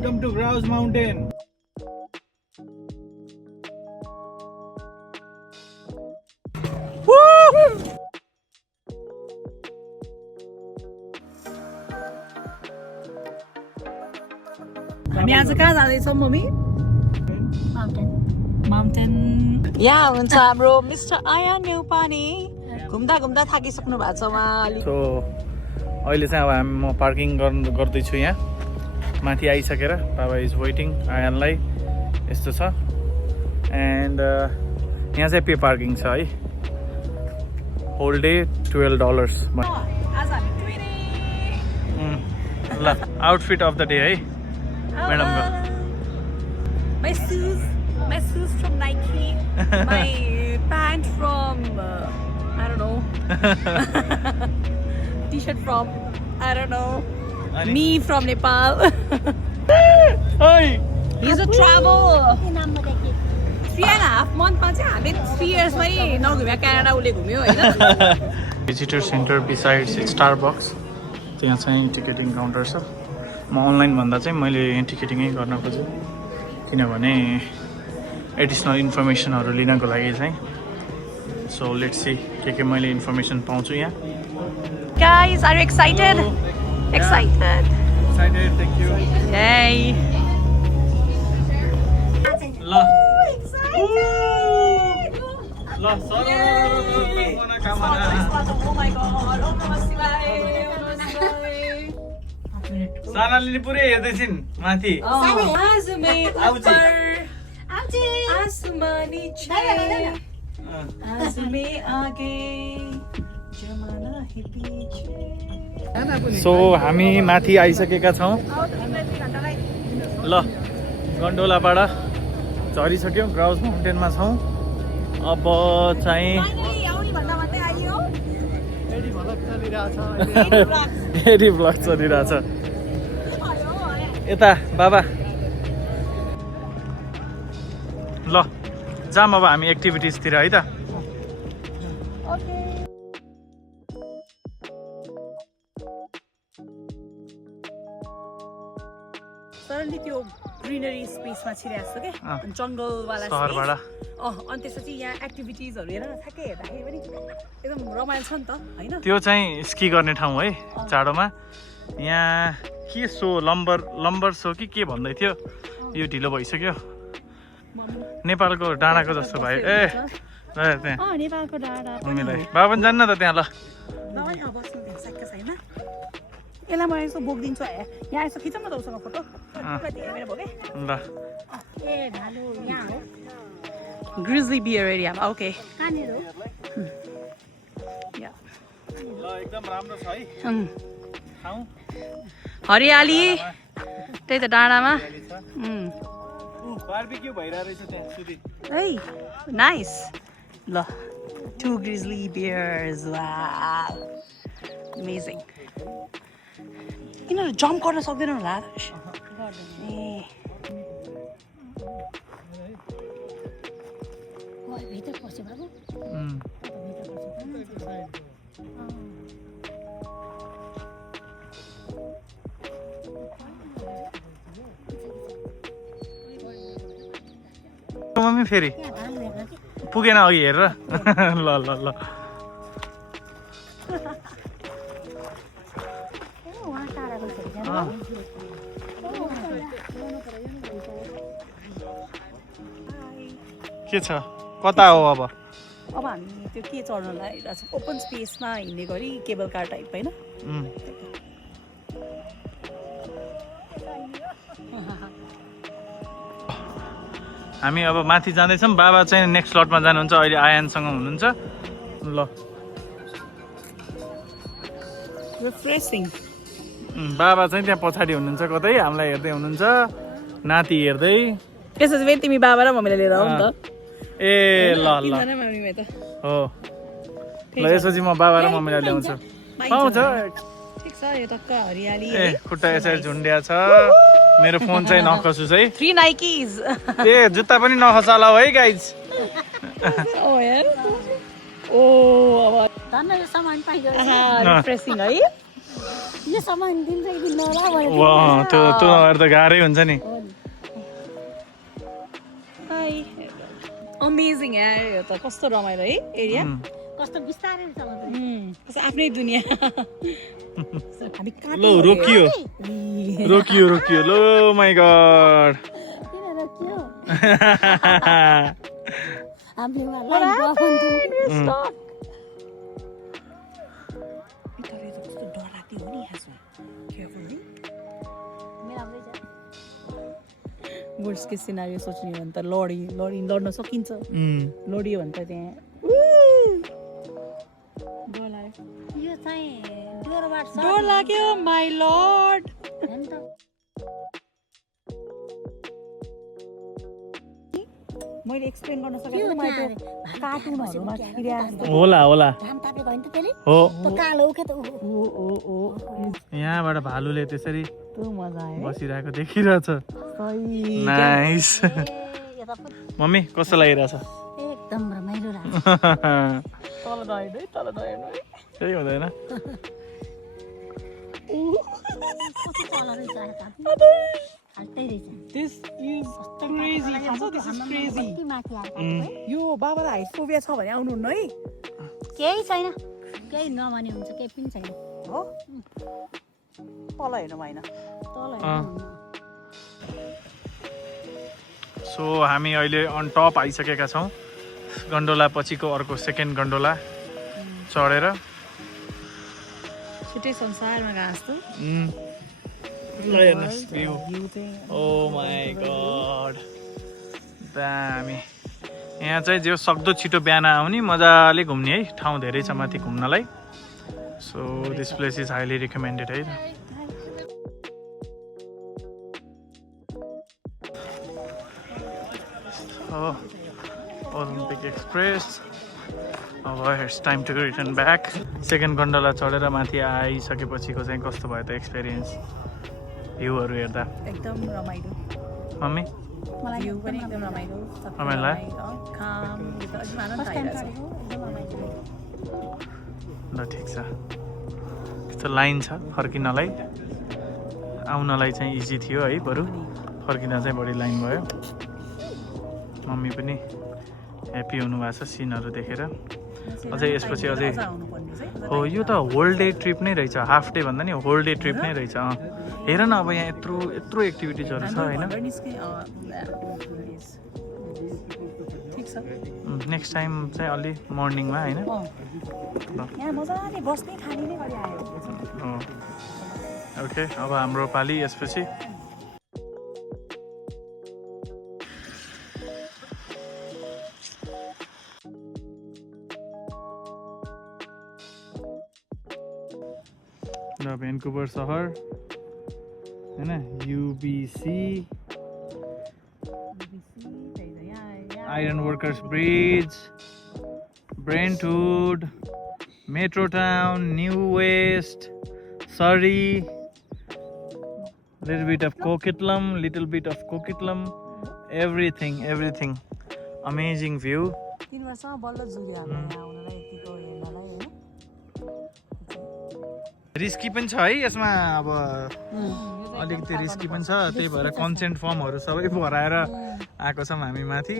welcome to Grouse Mountain. हामी आज कहाँ जाँदैछौँ मम्मी? माउन्टेन यहाँ हुन्छ हाम्रो मिस्टर आयान न्यौपाने घुम्दा घुम्दा थाकिसक्नु भएको छ उहाँले। सो अहिले चाहिँ अब म पार्किङ गर्दैछु यहाँ माथि आइसकेर। बाबा इज वेटिङ आयानलाई यस्तो छ। एन्ड यहाँ चाहिँ पे पार्किङ छ है, होल डे $12। ल आउटफिट अफ द डे है म्याडमको। My shoes from Nike, my pant from I don't know, t-shirt from I don't know, me from Nepal. He's a travel. 3.5 month मा चाहिँ हामी 3 years मै नघुम्या Canada उले घुम्यो हैन। Visitor center besides Starbucks, त्यहाँ चाहिँ टिकटिङ काउन्टर छ। म अनलाइन भन्दा चाहिँ मैले यहाँ टिकटिङै गर्न खोजेँ किनभने एडिसनल इन्फर्मेसनहरू लिनको लागि चाहिँ। सो लेट्स सी के मैले इन्फर्मेसन पाउँछु यहाँ। Guys, are you excited? Excited. Excited, thank you. Yay. ल ल सर मनोकामना। Oh my god. साना लिने पुरै हेर्दैछिन् माथि। सो हामी माथि आइसकेका छौँ। ल गन्डोलाबाट झरिसक्यौँ, ग्राउज माउन्टेनमा छौँ। अब चाहिँ हेरी भ्लग चलिरहेछ। यता बाबा ल जाम अब हामी एक्टिभिटिजतिर है त। सडनली त्यो ग्रिनरी स्पेसमा छिरेको छ के जङ्गलवाला सहरबाट। अनि त्यसपछि यहाँ एक्टिभिटिजहरू हेर ठ्याक्कै हेर्दाखेरि पनि एकदम रमाइलो छ नि त हैन। त्यो चाहिँ स्की गर्ने ठाउँ है चाडोमा। यहाँ के सो लम्बर सो कि के भन्दै थियो, यो ढिलो भइसक्यो। नेपालको डाँडाको जस्तो भयो। ए त्यहाँ नेपालको डाँडा मम्मीलाई बाबा पनि जान्न त त्यहाँ। ल बस्नु त्यहाँ सक्क छैन। यसलाई म यसो बोकिदिन्छु। यहाँ यसो खिचौँ न त उसँग फोटो। ल ग्रिजली बियर एरियामा। ओके ल एकदम राम्रो छ है ठाउँ। हरियाली त्यही त डाँडामा। बारबिक्यू भइरहेको रहेछ त्यहाँ सुधी। है नाइस। ल 2 grizzly bears. Wow amazing. किन जम्प गर्न सक्दैन होला आदर्श? ए भित्र पस्यो बाबु। मम्मी फेरि पुगेन अघि हेरेर। ल ल ल के छ कता हो अब? अब हामी त्यो के चढ्न लागिरहेको छ, ओपन स्पेसमा हिँड्ने गरी केबल कार टाइप होइन। हामी अब माथि जाँदैछौँ। बाबा चाहिँ नेक्स्ट लटमा जानुहुन्छ, अहिले आयानसँग हुनुहुन्छ। ल रिफ्रेसिङ। बाबा चाहिँ त्यहाँ पछाडि हुनुहुन्छ, कतै हामीलाई हेर्दै हुनुहुन्छ, नाति हेर्दै। त्यसो चाहिँ तिमी बाबा र मम्मीलाई लिएर आऊ नि त। ए ल ल हो ल यसपछि म बाबा र मम्मीलाई ल्याउँछु। पाउँछ ठिक छ। यो टक्क हरियाली। ए खुट्टा यसरी झुन्डिया छ। मेरो फोन चाहिँ नखसोस् है। 3 Nikes। ए जुत्ता पनि नखसाला है गाइज। ओ यार ओ अब धन्न यो सामान पाइन्छ। रिफ्रेसिङ है। यो सामान दिन्छ कि दिन्न होला भनेर वा त्यो भएर त गाह्रै हुन्छ नि अमेजिङ यार यो त कस्तो रमाइलो है एरिया कस्तो बिस्तारै चलाउँछ कस्तो आफ्नै दुनियाँ हामी लो रोकियो रोकियो रोकियो लो माई गॉड किन रोकियो हामीले उहाँलाई स्टक कस्तो डर लाग्थ्यो हो नि यहाँ वर्स्ट केस सिनारियो सोच्ने हो भने त लड्न सकिन्छ लडियो भने त त्यहाँ यो चाहिँ डोरबाट डर लाग्यो माई लर्ड हो नि त मैले एक्सप्लेन गर्न सकेको मैले कार्टुनहरुमा किरा होला होला घाम तापेको होइन त त्यसले हो त कालो के त यहाँबाट भालुले त्यसरी त्यो मजा आयो बसिरहेको देखिरहेछ सही नाइस यो त मम्मी कस्तो लागिरहेछ एकदम रमाइलो लाग्छ तल नहेर्नु है तल नहेर्नु है केही हुँदैन कति तल रहेछ फाल्टै रहेछ This is crazy. This is crazy. कति माथि आएको यो बाबालाई हाइस्फोबिया छ भने आउनुहुन्न है केही छैन केही नभने हुन्छ केही पनि छैन हो तल हेर्नु भएन तल सो हामी अहिले अन टप आइसकेका छौँ गन्डोला पछिको अर्को सेकेन्ड गन्डोला चढेर छुट्टै संसारमा गएको जस्तो Oh my god दामी यहाँ चाहिँ जो सक्दो छिटो बिहान आउने मजाले घुम्ने है ठाउँ धेरै छ माथि घुम्नलाई so this place is highly recommended है ओलम्पिक एक्सप्रेस अब it's time to return back second gondola चढेर माथि आइसकेपछिको चाहिँ कस्तो भयो त एक्सपिरियन्स भ्यूहरू हेर्दा एकदम रमाइलो मम्मी मलाई भ्यू पनि एकदम रमाइलो रमाइलो काम यो त अझै आनन्द फर्स्ट टाइम आइरहेछ चढेको एकदम रमाइलो ल ठिक छ त्यस्तो लाइन छ फर्किनलाई आउनलाई चाहिँ इजी थियो है बरु फर्किँदा चाहिँ बढी लाइन भयो मम्मी पनि ह्याप्पी हुनुभएको छ सिनहरू देखेर अझै यसपछि अझै हो यो त होल डे ट्रिप नै रहेछ हाफ डे भन्दा नि होल डे ट्रिप नै रहेछ हेर न अब यहाँ यत्रो एक्टिभिटिजहरू छ होइन नेक्स्ट टाइम चाहिँ अलि मर्निङमा होइन यहाँ मजाले बस्ने खाने नै गरी आयो ओके अब हाम्रो पाली यसपछि भ्यान्कुभर सहर होइन UBC Iron Workers Bridge Brentwood Metrotown New West Surrey little bit of Coquitlam everything amazing view 3 वर्षमा बल्ल जुग्यो हाम्रो यहाँ आउनलाई यतिको हेर्नलाई हैन रिस्की पनि छ है यसमा अब अलिकति रिस्की पनि छ त्यही भएर कन्सेन्ट फर्महरू सबै भराएर आएको छौँ हामी माथि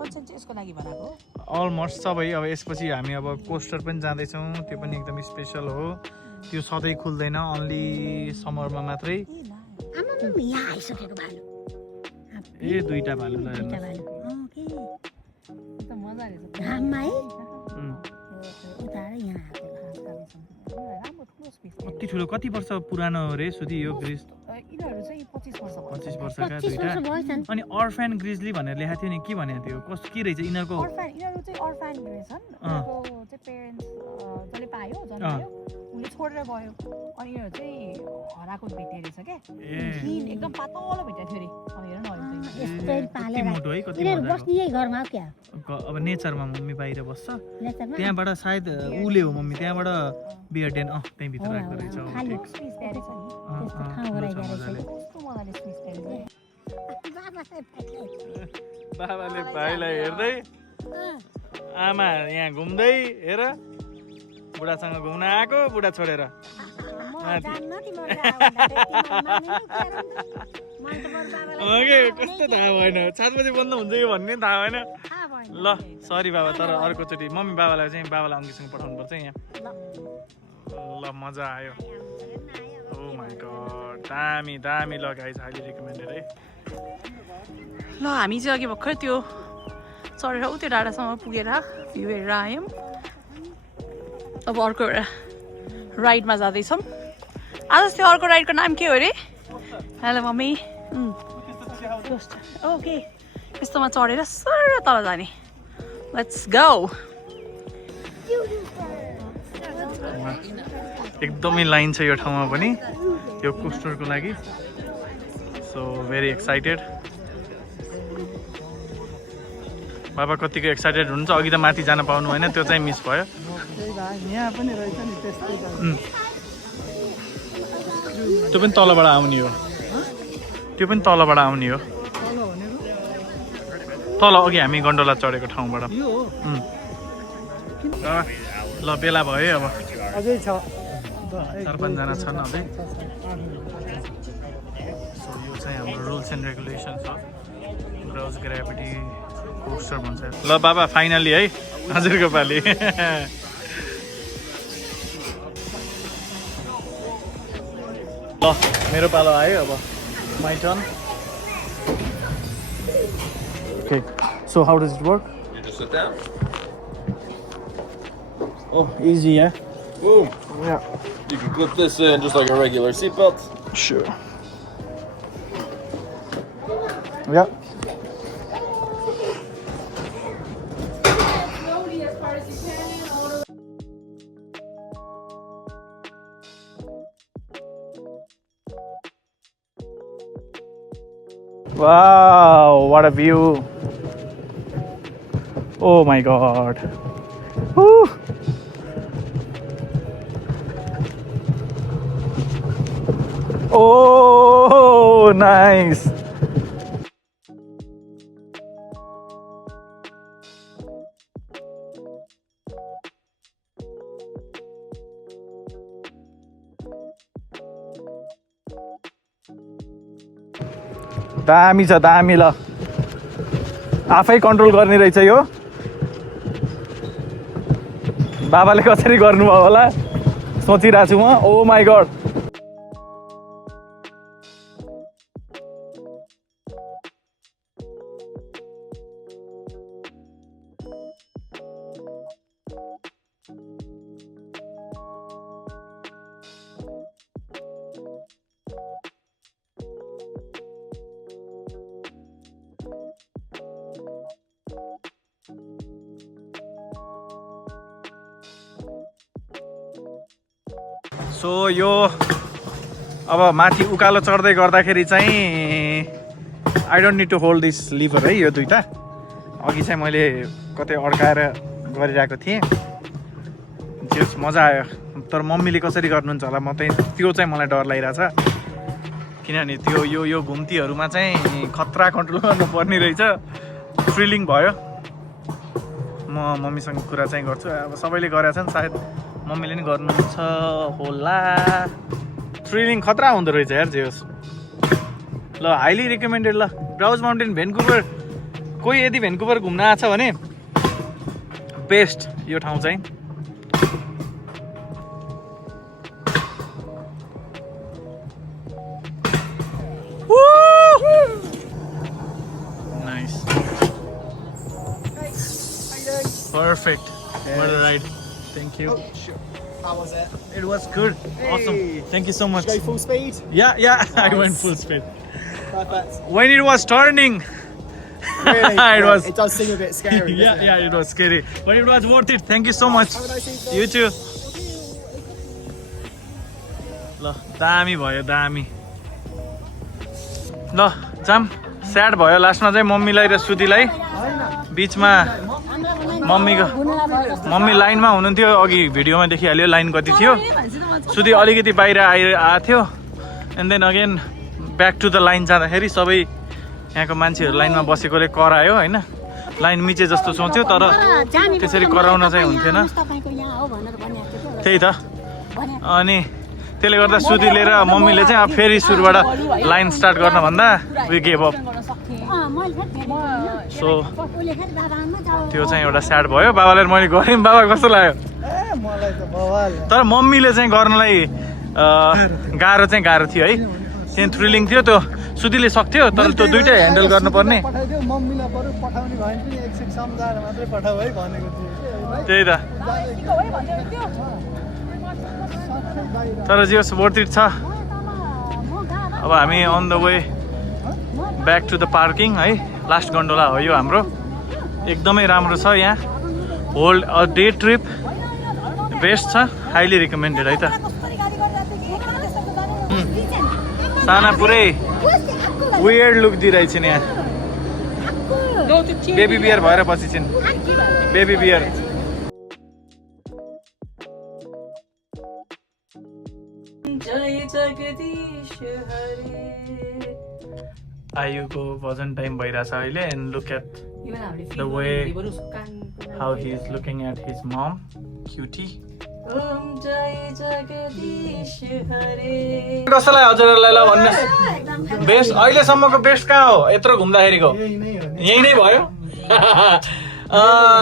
कन्सेन्ट यसको लागि बनाएको अलमोस्ट सबै अब यसपछि हामी अब कोस्टर पनि जाँदैछौँ त्यो पनि एकदम स्पेसल हो त्यो सधैँ खुल्दैन अन्ली समरमा मात्रै आमा यहाँ आइसकेको भालु ए दुईटा भालुलाई हेर्नु त मजा रहेछ घाममा है उता र यहाँ राम्रो ठुलो स्पेस कति ठुलो कति वर्ष पुरानो रे सुधी यो ग्रिज यिनीहरू चाहिँ 25 वर्ष 25 वर्षका दुईटा अनि अर्फेन ग्रिजली भनेर लेखाएको थियो नि के भनेको थियो कस्तो के रहेछ यिनीहरूको यिनीहरू चाहिँ अर्फेन रहेछन् उनीहरूको चाहिँ पेरेन्ट्स जसले पायो जन्मायो उनले छोडेर गयो अनि यिनीहरू चाहिँ हराएको भेटे रहेछ क्या क्लिन एकदम पातलो भेटेको थियो अरे हेर न यस्तै पालेर मोटो है कति यिनीहरू बस्ने यही घरमा हो क्या अब नेचरमा मम्मी बाहिर बस्छ नेचरमा त्यहाँबाट सायद उले हो मम्मी त्यहाँबाट बियर डेन त्यहीँ भित्र राख्दो रहेछ खाली स्पेस त्यहाँ रहेछ नि त्यस्तो ठाउँ गराइदिएको रहेछ कस्तो मजाले स्पेस त्यहाँ रहेछ बाबाले भाइलाई हेर्दै आमा यहाँ घुम्दै हेर बुढासँग घुम्न आएको बुढा छोडेर कस्तो थाहा भएन 7 बजे बन्द हुन्छ कि भन्ने थाहा भएन ल सरी बाबा तर अर्कोचोटि मम्मी बाबालाई चाहिँ बाबालाई अङ्कीसँग पठाउनु पर्छ यहाँ ल मजा आयो ओ माइ गॉड दामी दामी ल गाइस हाइली रिकमेन्डेड है ल हामी चाहिँ अघि भर्खर त्यो चढेर उ त्यो डाँडासम्म पुगेर भ्यू हेरेर आयौँ अब अर्को एउटा राइडमा जाँदैछौँ आज त्यो अर्को राइडको नाम के हो अरे हेलो मम्मी ओके यस्तोमा चढेर सर तल जाने लेट्स गो एकदमै लाइन छ यो ठाउँमा पनि यो कोस्टरको लागि सो भेरी एक्साइटेड बाबा कतिको एक्साइटेड हुनुहुन्छ अघि त माथि जान पाउनु भएन त्यो चाहिँ मिस भयो यहाँ पनि रहेछ नि त्यस्तै त्यो पनि तलबाट आउने हो त्यो पनि तलबाट आउने हो तल अघि हामी गन्डोला चढेको ठाउँबाट ल बेला भयो अब अझै छ 4-5 जना छन् अझै सो यो चाहिँ हाम्रो रुल्स एन्ड रेगुलेसन्स हो ग्राउज ग्राभिटी कोस्टर भन्छ ल बाबा फाइनली है हजुरको पालि ल मेरो पालो आयो अब my turn okay so how does it work You just sit down. Oh, easy, yeah? Boom. Yeah. You can clip this in just like a regular seatbelt. Sure. Yeah. Wow, what a view. Oh my god. Woo. Oh, nice. दामी छ दामी ल आफै control गर्ने रहेछ यो बाबाले कसरी गर्नुभयो होला सोचिरहेको छु म ओ माई गड सो यो अब माथि उकालो चढ्दै गर्दाखेरि चाहिँ I don't need to hold this lever है यो दुईटा अघि चाहिँ मैले कतै अड्काएर गरिरहेको थिएँ जस मजा आयो तर मम्मीले कसरी गर्नुहुन्छ होला म चाहिँ त्यो चाहिँ मलाई डर लागिरहेछ किनभने त्यो यो घुम्तीहरूमा चाहिँ खतरा कन्ट्रोल गर्नुपर्ने रहेछ थ्रिलिङ भयो म मम्मीसँग कुरा चाहिँ गर्छु अब सबैले गरेका छन् सायद मम्मीले नि गर्नुहुन्छ होला थ्रिलिङ खतरा हुँदो रहेछ यार जे होस् ल हाइली रिकमेन्डेड ल ब्राउज माउन्टेन भ्यान्कुभर कोही यदि भ्यान्कुभर घुम्न आछ भने बेस्ट यो ठाउँ चाहिँ nice perfect what a ride thank you How was it? it was good awesome thank you so much Go full speed? yeah I went full speed Perfect. when it was turning Really? it was It does seem a bit scary. yeah it was scary but it was worth it thank you so much Have a nice evening. you too ल दामी भयो दामी ल जाम sad भयो लास्टमा चाहिँ मम्मीलाई र सुदीलाई बिचमा मम्मी लाइनमा हुनुहुन्थ्यो अघि भिडियोमा देखिहाल्यो लाइन कति थियो सुदी अलिकति बाहिर आएको थियो and then again back to the line जाँदाखेरि सबै यहाँको मान्छेहरू लाइनमा बसेकोले करायो होइन लाइन मिचे जस्तो सोच्यो तर त्यसरी कराउन चाहिँ हुन्थेन त्यही त अनि त्यसले गर्दा सुदीले र मम्मीले चाहिँ अब फेरि सुरुबाट लाइन स्टार्ट गर्न भन्दा वी गेभ अप सो त्यो चाहिँ एउटा स्याड भयो बाबाले मैले गरेँ बाबा कस्तो लाग्यो मलाई त बवाल तर मम्मीले चाहिँ गर्नलाई गाह्रो चाहिँ गाह्रो थियो है त्यहाँ थ्रिलिङ थियो त्यो सुदीले सक्थ्यो तर त्यो दुइटै ह्यान्डल गर्नुपर्ने पठाइदियो मम्मीलाई बरु पठाउने भयो भने पनि एकछिन सम्झाएर मात्रै पठाऊ है भनेको थियो त्यही त तर जे होस् वर्थ इट छ अब हामी on the way back to the parking है लास्ट गन्डोला हो यो हाम्रो एकदमै राम्रो छ यहाँ hold a day trip best छ हाइली रिकमेन्डेड है त साना पुरै वियर्ड लुक दिइरहेछ नि यहाँ बेबी बियर भएर पछि छिन् बेबी बियर आयुको भजन टाइम भइरहेछ अहिले and look at the way how he is looking at his mom cutie कसैलाई हजुरहरूलाई ल भन्नुहोस् बेस्ट अहिलेसम्मको बेस्ट कहाँ हो यत्रो घुम्दाखेरिको यही नै भयो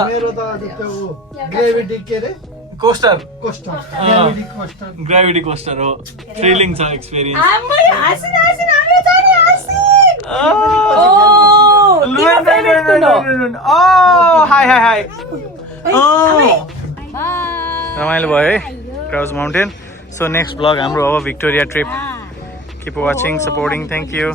मेरो त त्यो ग्रेभिटी के रे coaster coaster gravity coaster gravity coaster हो थ्रिलिङ छ एक्सपिरियन्स हाई हाई हाई रमाइलो भयो है Krause mountain so next blog हाम्रो अब Victoria trip keep watching supporting thank you